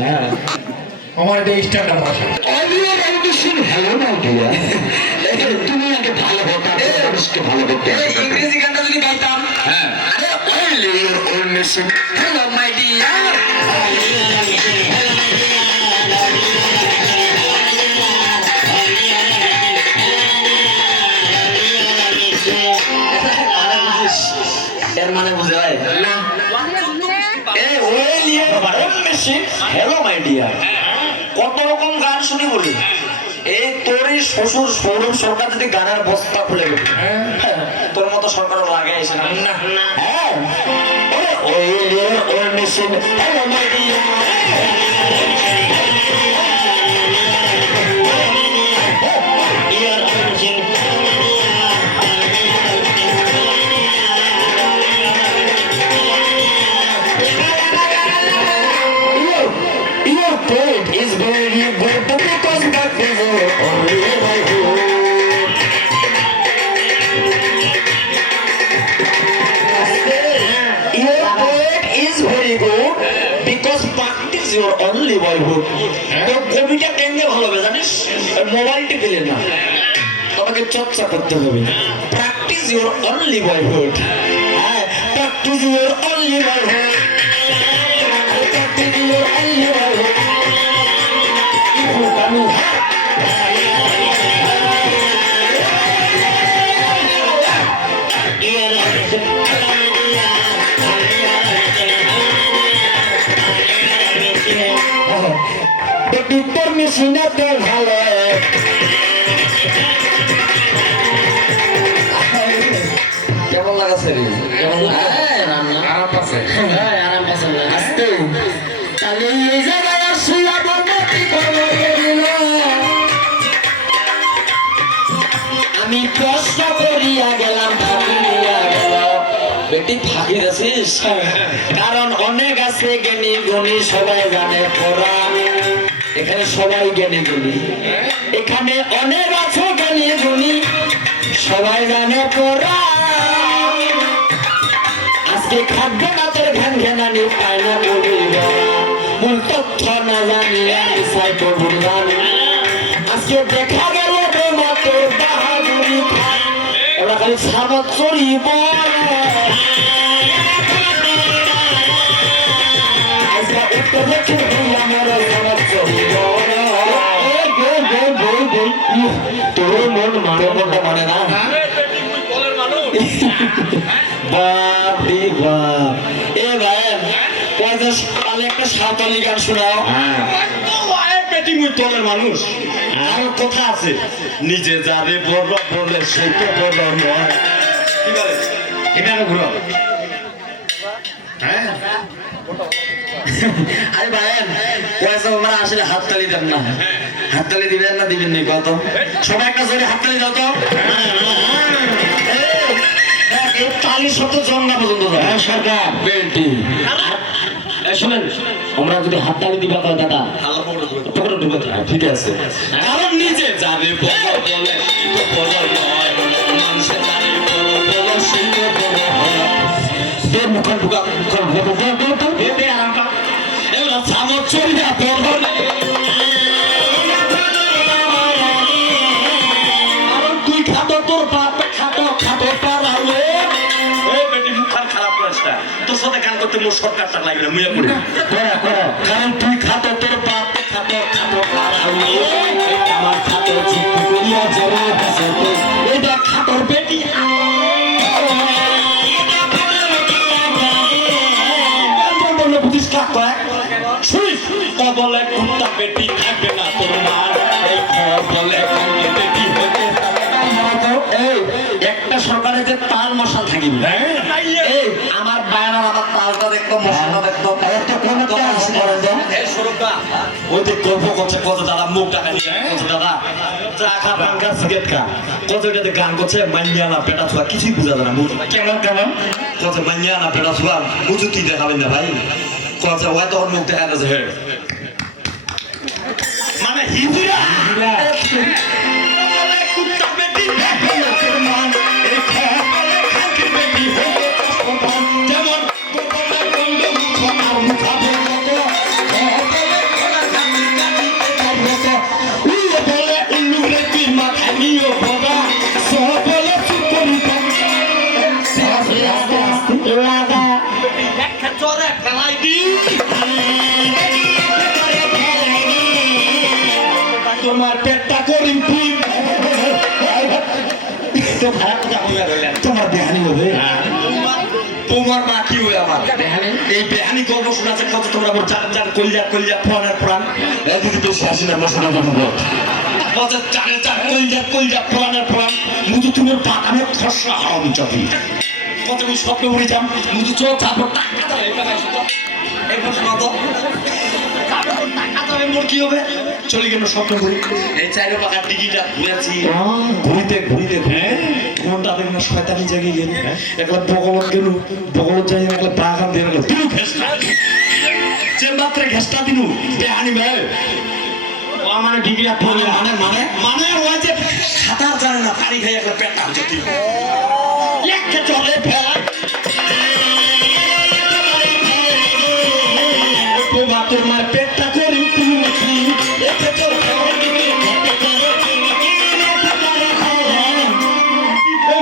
হ্যাঁ আমার এটা স্ট্যান্ডার্ড ভাষা। হ্যালো না তুমি আগে ভালো হতা মানুষকে ভালো করতে ইংরেজি গানটা যদি গাইতাম। হ্যাঁ আরে only your own mission hello my dear. এর মানে বুঝে ভাই না এই only your own mission hello my dear কত রকম গান শুনি বলি এই তোরই শ্বশুর সৌরভ সরকার যদি গানের বস্তা খুলে গেল তোর মতো সরকারও লাগে এসে না হ্যাঁ only your own mission hello my dear It is very good because that is only my good. Your poet is very good because practice your only boyhood. তো কবিতা কেমনে ভালো হবে জানিস মোবাইলটি পেলে না তোমাকে চর্চা করতে হবে প্র্যাকটিস ইউর অনলি বয়হুড হ্যাঁ practice your only boyhood practice your only boyhood তোর মেশিনাতে ভালো কেমন লাগাছে রে কেমন আরাম পাচ্ছে। আরাম পাচ্ছে আস্তে তাহলে এই জায়গায় শুয়া বলতে আমি প্রশ্ন করিয়া গেলাম ভাবিয়া গেল বেটি ফাঁকি দিছিস কারণ অনেক আছে জ্ঞানী গুণী সবাই জানে পড়া এখানে সবাই জ্ঞানী গুণী এখানে অনেক আছে জ্ঞানী গুণী সবাই জানে পড়া আজকে খাদ্য না তোর ঘ্যান ঘ্যানানি পায় না বলিব মূল তথ্য না জানিয়া মিশাই প্রভুর গান আজকে দেখা গেল তোর বাহাদুরি খান ওরা খালি সামত চড়িব আজকে উত্তর দেখে আমার সামত চড়িব তোর মন মানে মনটা মানে না বাপ রে বাপ এ ভাই কালে একটা সাঁওতালি গান শোনাও তোলের মানুষ আর কথা আছে নিজে যারে বড় বলে সেই তো বড় নয় কি বলে এটা ঘুরো হ্যাঁ আরে ভাই পয়সা আমরা আসলে হাততালি দেন না হাততালি দিবেন না দিবেন নি কত সবাই একটা জোরে হাততালি দাও তো এই তালি শব্দ জন্না পর্যন্ত যায় সরকার বেল্টি শুনেন আমরা যদি হাততালি দিবা তো দাদা পকেটে ঢুকে ঠিক আছে কারণ নিজে যারে বড় বলে সেই তো বড় নয় মানুষের যারে বড় বলে সেই তো বড় হয় দে মুখ ঢুকা দে আরামটা এগুলো সামর চড়িয়া বড় কারণ তুই খাতো তোর বাপ খাতো খাতো পারালে এই বেটি মুখ খারাপ করেছটা তোর সাথে গান করতে মোর সরকারটা লাগবে না মুইয়া পড়ি কারণ তুই খাতো তোর বাপ খাতো খাতো পারালে আমার খাতো চিঠি করিয়া জমা আছে এটা খাতোর বেটি বুঝিস কাকো শুনিস তা বলে কুত্তা বেটি থাকবে না তোর মা এই খবর বলে কালকে বেটি হতে এই একটা সরকারে যে তাল মশা থাকিবে এই আমার বায়নার আমার তালটা দেখতো মশাটা দেখতো একটা কোন একটা হাসি করে দেন এই সরকার ওই যে গল্প করছে কত দাদা মুখ টাকা নিয়ে কত দাদা চা খা পান খা সিগারেট খা কত এটাতে গান করছে মাইয়া না পেটা ছোয়া কিছুই বুঝা যায় না মুখ কেমন কেমন কত মাইয়া না পেটা ছোয়া মুজুতি দেখাবেন না ভাই কত ওই তখন মুখ দেখা যাচ্ছে হে মানে হিজুরা কুত্তা বেটি দেখো না তোর মান এই খবরে খাকি বেটি হতে যেমন গোপনে গন্ধ মুখ আর মুখাবে কত খবরে চরে ফেলাই দি তোমার পেটটা করিম তুই তোমার বেহানি হবে তোমার মা কি হবে আমার এই বেহানি গল্প শোনাচ্ছে কত তোমরা জান জান কলিজা কলিজা প্রাণের প্রাণ এদিকে তো শাসিনা মশলা জন্ম কত জানে জান কলিজা কলিজা প্রাণের প্রাণ মুজু তোমার পাকানো খসড়া হারাম চাবি কত আমি স্বপ্ন উড়ে যাম মুজু চো চাপো টাকা দাও এই প্রশ্ন তো মোর কি হবে চলে গেল স্বপ্ন করি এই চাইরো পাকা টিকিটা ঘুরেছি ঘুরিতে ঘুরিতে কোনটা দেখে না শয়তানি জায়গায় গেল একলা বগলত গেল বগলত যাই একলা বাগান দিয়ে গেল তুই ঘেসটা যে মাত্র ঘেসটা দিনু বেহানি ভাই ও মানে ডিগ্রিটা পড়ে মানে মানে মানে ওই যে সাঁতার জানে না পানি খাই একলা পেট টানছে তুই একে চলে ফেলা তোর মার পেটটা করি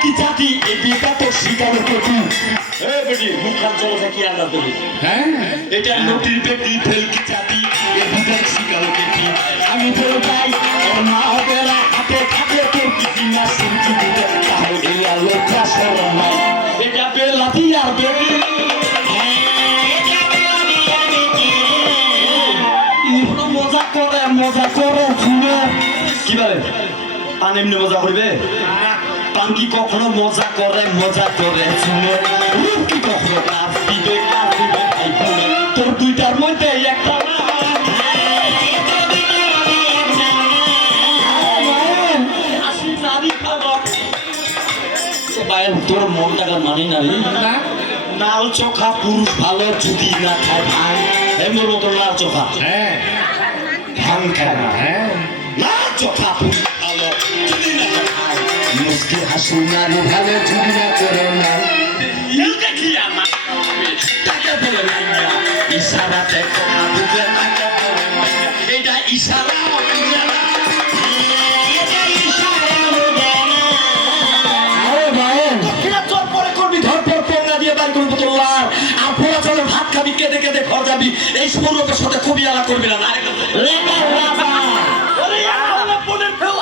কি জাতি এই বিটা তো শিকার করবি মুখান চলে কি আন্দাজ দেবি হ্যাঁ এটা নটির পেটি ফেলকি জাতি এই বিটার শিকার করবি আমি তো যাই মা হবে হাতে হাতে তোর কিছু না শুনছি দিতে তাহলে এই আলোটা সরম নাই এটা বেলাতি আর বেবি মজা করে শুনে কি বলে পান এমনি মজা করবে পান কি কখনো মজা করে শুনে কি কখনো কাজ দিবে তোর দুইটার মধ্যে একটা তোর মনটাকে মানি না নাল চোখা পুরুষ ভালো যদি না খায় ভাই এমন মতো লাল চোখা হ্যাঁ ভাঙ খায় না হ্যাঁ লাল চোখা পুরুষ ভালো যদি না খায় মুস্কি হাসি নারী ভালো যদি না করে না দেখি আমার তাকে বলে না ইশারাতে কথা বুঝে তাকে বলে না এটা ইশারা ভাত খাবি কেঁদে কেঁদে ঘর যাবি এই সৌরভের সাথে খুবই আলা করবি না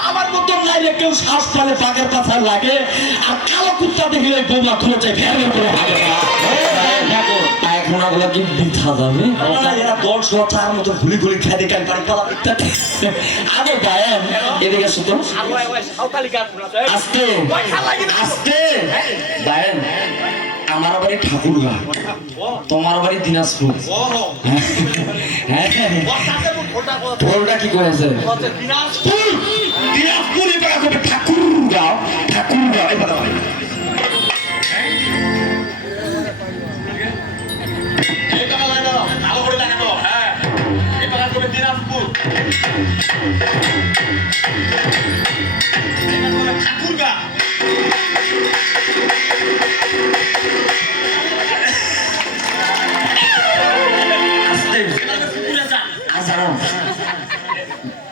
আমার মতন লাইলে কেউ শ্বাস পালে বাঘের পাছার লাগে আর কালো কুত্তা দেখলে বোমা খুলে চাই ভের করে ভাগে এখন ওগুলো কি বৃথা যাবে এরা দল চার মতো ঘুলি ঘুলি খেতে কাল পারে পালা আরে গায়েন এদিকে শুধু আস্তে আস্তে গায়েন আমার বাড়ি ঠাকুরগা তোমার বাড়ি দিনাজপুর ঢোলটা কি করেছে দিনাজপুর ঠাকুরগাঁও ঠাকুরগাঁও এই কথা ঠাকুরগা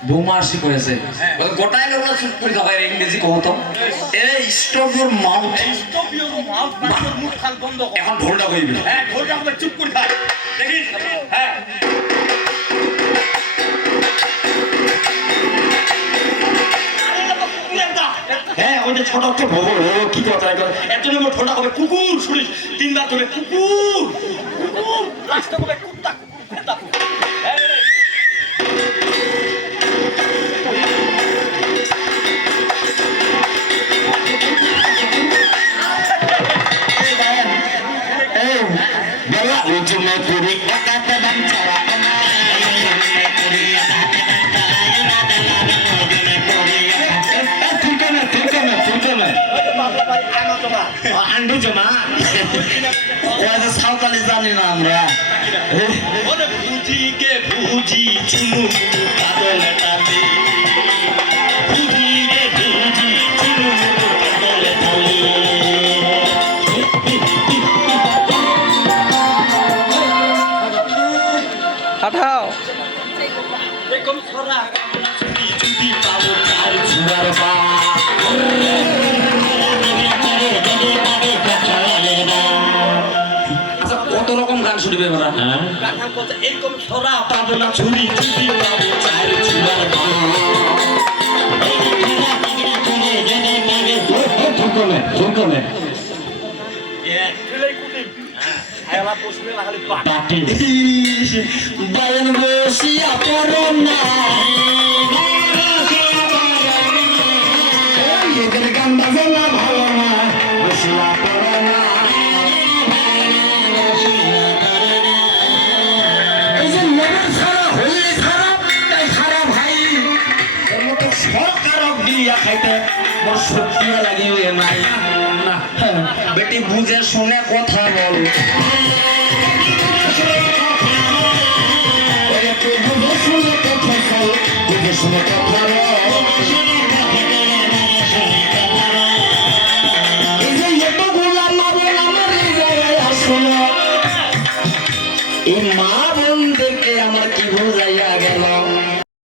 বোমা আসি করেছে গোটায় গেল চুপ করে খাবে ইংরেজি কহতো এই স্টপ ইউর মাউথ এখন ঢোলটা কইবি হ্যাঁ ঢোলটা হবে চুপ করে খায় দেখিস হ্যাঁ হ্যাঁ ওই যে ছোট একটা ভবন কি কথা এত নম্বর ঠোঁটা হবে কুকুর শুনিস তিনবার করে কুকুর কুকুর লাস্টে হবে কুত্তা কুত্তা আন্ডু জমা সাঁওতালি জানি না আমরা বুঝিকে বুঝি চুনু কাদলে টালি বুঝিকে বুঝি চুনু কাদলে টালি হাঁটাও এরকম ছড়া চুরি চুরি পাবো চার ঝুড়ার বা শুনবে ওরা হ্যাঁ গান কথা এরকম ছড়া পাবে না ছুরি ছুরি পাবে চার চুলার ঝুমকমে বায়ন বসিয়া পড়ো না এদের গান বাজে না ভালো না বসিয়া পড়ো না এই যে মনের ছাড়া হইলে খারাপ তাই খারাপ ভাই এর মতো সরকারক দিয়া খাইতে মোর শক্তিও লাগিবে নাই না বেটি বুঝে শুনে কথা বল বুঝে শুনে কথা বল বুঝে শুনে কথা বল এই যে এতগুলা মা বোন আমার এই জায়গায় আসলো এই মা বোনদেরকে আমার কি বুঝাই